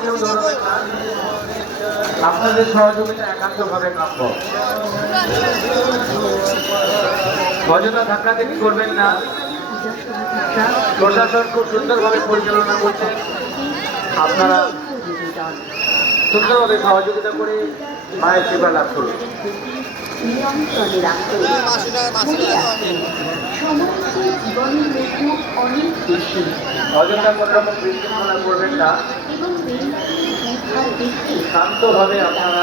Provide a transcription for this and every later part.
কেউ দৌড়াবেন না। আপনাদের সহযোগিতা একান্তভাবে কাম্য অযথা ধাক্কাধাক্কি করবেন না। প্রশাসন খুব সুন্দরভাবে পরিচালনা করছে। আপনারা সুন্দরভাবে সহযোগিতা করে মায়ের সেবা লাভ করুন। নিয়ন্ত্রণে জীবনের লক্ষ্য অনেক বেশি। অযথা কোনো রকম বিশৃঙ্খলা করবেন না। এবং শান্তভাবে আপনারা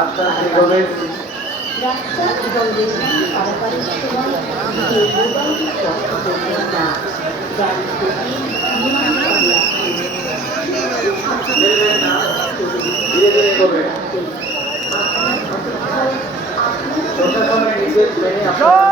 আস্তে আস্তে এগোবেন রাস্তা এবং রেললাইন পারাপারের সময় কেউ মোবাইল স্পর্শ করবেন না গাড়ি থেকে নিয়ন্ত্রণে রাখবেন দেখবেন না ধীরে ধীরে প্রশাসনের নির্দেশ মেনে আপনারা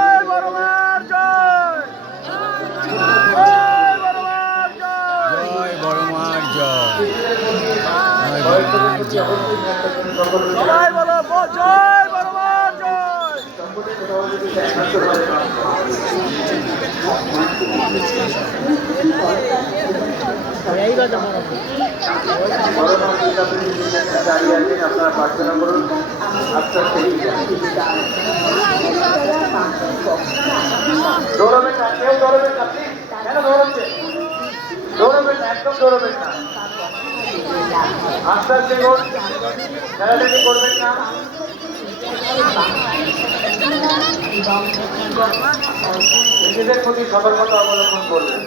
না একদম দৌড়াবেন না আস্তে এগোন ঠেলাঠেলি করবেন না। নিজেদের প্রতি সতর্কতা অবলম্বন করবেন।